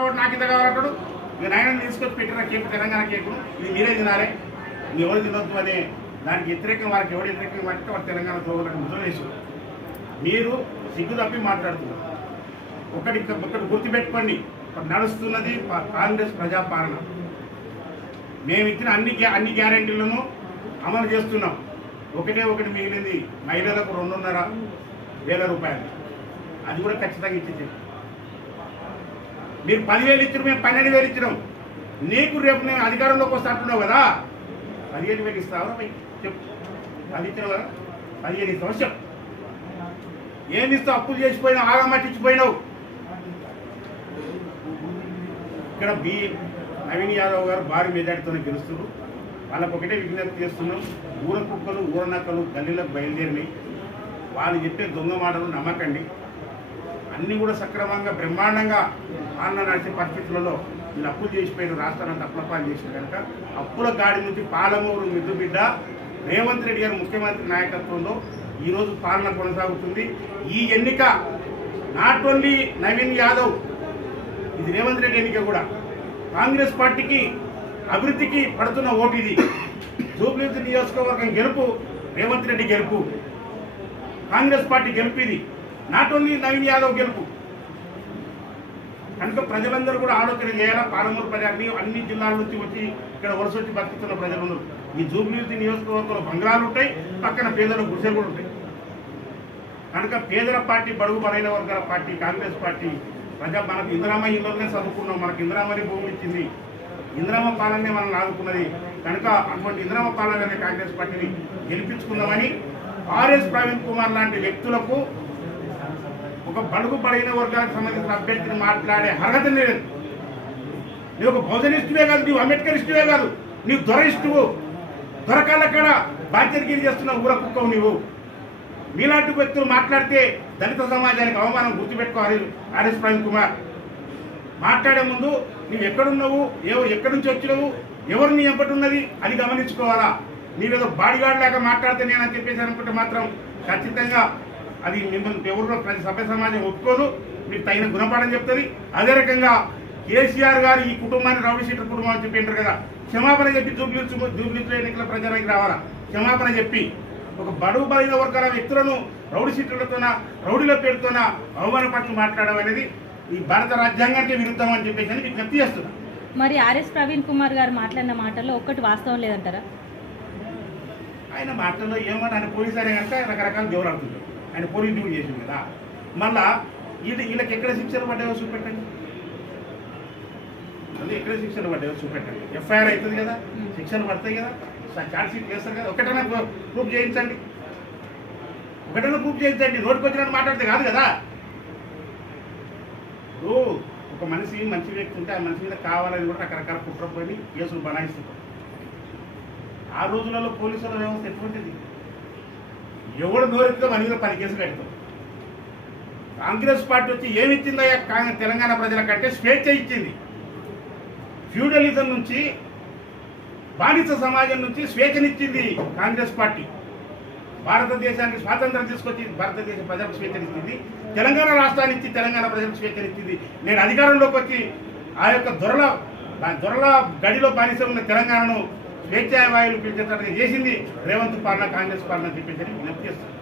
కాబట్టి నాకు ఇంత కావాలంటాడు. ఇక నాయనని తీసుకొచ్చి పెట్టిన కేకు తెలంగాణ కేకును ఇది మీరే తినాలి, మీ ఎవరు తినొద్దు అనే దానికి వ్యతిరేకం వాళ్ళకి ఎవరు వ్యతిరేకంగా మాట్లాడితే వాడు తెలంగాణ తోగలకు ముద్ర వేసారు. మీరు సిగ్గు తప్పి మాట్లాడుతున్నారు. ఒకటి గుర్తుపెట్టుకోండి, నడుస్తున్నది కాంగ్రెస్ ప్రజాపాలన. మేము ఇచ్చిన అన్ని గ్యారెంటీలను అమలు చేస్తున్నాం. ఒకటి మిగిలింది మహిళలకు 2,500 రూపాయలు, అది కూడా ఖచ్చితంగా ఇచ్చింది. మీరు 10,000 ఇచ్చారు, మేము 12,000 ఇచ్చినాం. నీకు రేపు నేను అధికారంలోకి వస్తా అంటున్నావు కదా, 15,000 ఇస్తావా చెప్పు. 10 ఇచ్చినావు కదా, 15 ఇస్తావా చెప్పు. ఏమి ఇస్తావు? అప్పులు చేసిపోయినావు, ఆగమట్టించిపోయినావు. ఇక్కడ నవీన్ యాదవ్ గారు భారీ మెజార్టీతోనే గెలుస్తున్నారు. వాళ్ళకు ఒకటే విజ్ఞప్తి చేస్తున్నాం, ఊర కుక్కలు ఊరనక్కలు గల్లీలకు బయలుదేరినాయి. వాళ్ళు చెప్పే దొంగ మాటలు నమ్మకండి. అన్నీ కూడా సక్రమంగా బ్రహ్మాండంగా పాలన నడిచే పరిస్థితులలో వీళ్ళు అప్పులు చేసిపోయిన రాష్ట్రాన్ని అప్పులపాలు చేసిన కనుక అప్పుల గాడి నుంచి పాలమూరు మిద్దుబిడ్డ రేవంత్ రెడ్డి గారు ముఖ్యమంత్రి నాయకత్వంలో ఈరోజు పాలన కొనసాగుతుంది. ఈ ఎన్నిక నాట్ ఓన్లీ నవీన్ యాదవ్, ఇది రేవంత్ రెడ్డి ఎన్నిక కూడా. కాంగ్రెస్ పార్టీకి అభివృద్ధికి పడుతున్న ఓటు ఇది. జూబ్లీహిల్స్ నియోజకవర్గం గెలుపు రేవంత్ రెడ్డి గెలుపు, కాంగ్రెస్ పార్టీ గెలుపు. ఇది నాట్ ఓన్లీ నవీన్ యాదవ్ గెలుపు. కనుక ప్రజలందరూ కూడా ఆలోచన చేయాలా. పాలమూరు ప్రజల్ని అన్ని జిల్లాల నుంచి వచ్చి ఇక్కడ వలస వచ్చి బతుకుతున్న ప్రజలందరూ ఈ జూబ్లీహిల్స్ నియోజకవర్గంలో బంగ్లాలు ఉంటాయి, పక్కన పేదల గుడిసెలు కూడా ఉంటాయి. కనుక పేదల పార్టీ, బడుగు బలైన వర్గాల పార్టీ కాంగ్రెస్ పార్టీ. మనకు ఇందిరామ ఇళ్ళనే చదువుకున్నాం, మనకు ఇందిరామని భూములు ఇచ్చింది, ఇందిరామ పాలనే మనం ఆదుకున్నది. కనుక అటువంటి ఇందిరామ పాలన కాంగ్రెస్ పార్టీని గెలిపించుకుందామని ఆర్ఎస్ ప్రవీణ్ కుమార్ లాంటి వ్యక్తులకు ఒక బడుగు బలైన వర్గాలకు సంబంధించిన అభ్యర్థిని మాట్లాడే అర్హత లేదు. నువ్వు ఒక బహుజనిస్టువే కాదు, నువ్వు అంబేద్కరిస్టువే కాదు, నీవు దొరయిస్తువు. దొరకాలక్కడ బాధ్యతగిరి చేస్తున్న ఊర కుక్కవు నీవు. మీలాంటి వ్యక్తులు మాట్లాడితే దళిత సమాజానికి అవమానం. గుర్తుపెట్టుకోవాలి ఆర్ఎస్ ప్రవీణ్ కుమార్. మాట్లాడే ముందు నువ్వు ఎక్కడున్నావు, ఎక్కడి నుంచి వచ్చినావు, ఎవరు నీ ఎంపటి ఉన్నది అది గమనించుకోవాలా. నీవేదో బాడీగార్డ్ లాగా మాట్లాడితే నేనని చెప్పేసి అనుకుంటే మాత్రం ఖచ్చితంగా అది మిమ్మల్ని ఎవరిలో ప్రతి సభ్య సమాజం ఒప్పుకోదు, మీకు తగిన గుణపాఠం చెప్తుంది. అదే రకంగా కేసీఆర్ గారు ఈ కుటుంబాన్ని రౌడీ షీటర్ కుటుంబం అని చెప్పి అంటారు కదా, క్షమాపణ చెప్పి జూబ్లీహిల్స్ ఎన్నికల ప్రచారానికి రావాలా. క్షమాపణ చెప్పి ఒక బడుగు బలైన వర్గాల వ్యక్తులను రౌడీ షీటర్లతోన, రౌడీల పేరుతోన అవమానపరిచి మాట్లాడడం అనేది ఈ భారత రాజ్యాంగానికి విరుద్ధం అని చెప్పేసి అని విజ్ఞప్తి చేస్తున్నా. మరి ఆర్ఎస్ ప్రవీణ్ కుమార్ గారు మాట్లాడిన మాటల్లో ఒక్కటి వాస్తవం లేదంటారా? ఆయన మాటల్లో ఏమన్నా ఆయన పోలీసు అనే కనుక రకరకాల దేవుడు ఆడుతుంటారు. ఆయన పోలీసు డ్యూటీ చేసింది కదా. మళ్ళా వీళ్ళకి ఎక్కడ శిక్షలు పడ్డాయో చూపెట్టండి, అది ఎక్కడ శిక్షలు పడ్డాయో చూపెట్టండి. ఎఫ్ఐఆర్ అవుతుంది కదా, శిక్షలు పడతాయి కదా, ఛార్జ్ షీట్ చేస్తారు కదా. ఒకటైనా ప్రూఫ్ చేయించండి, ప్రూఫ్ చేయించండి. నోటికి వచ్చినట్టు మాట్లాడితే కాదు కదా. ఒక మనిషి మంచి వ్యక్తి ఉంటే ఆ మనిషి మీద కావాలని కూడా రకరకాల కుట్రపోయి కేసులు బనాయిస్తుంటారు. ఆ రోజులలో పోలీసుల వ్యవస్థ ఎటువంటిది, ఎవడు నోరెత్తితే మన మీద 10 కేసులు కడతాం. కాంగ్రెస్ పార్టీ వచ్చి ఏమి ఇచ్చిందో తెలంగాణ ప్రజలకంటే స్వేచ్ఛ ఇచ్చింది. ఫ్యూడలిజం నుంచి, బానిస సమాజం నుంచి స్వేచ్ఛనిచ్చింది కాంగ్రెస్ పార్టీ. భారతదేశానికి స్వాతంత్రం తీసుకొచ్చి భారతదేశ ప్రజలకు స్వేచ్ఛనిచ్చింది. తెలంగాణ రాష్ట్రాన్ని ఇచ్చి తెలంగాణ ప్రజలకు స్వేచ్ఛనిచ్చింది. నేను అధికారంలోకి వచ్చి ఆ యొక్క దొరల గడిలో బానిస ఉన్న తెలంగాణను స్వేచ్ఛావాయువులు పిలిచేటట్టుగా చేసింది రేవంత్ పాలన, కాంగ్రెస్ పాలన చెప్పేసి విజ్ఞప్తి చేస్తుంది.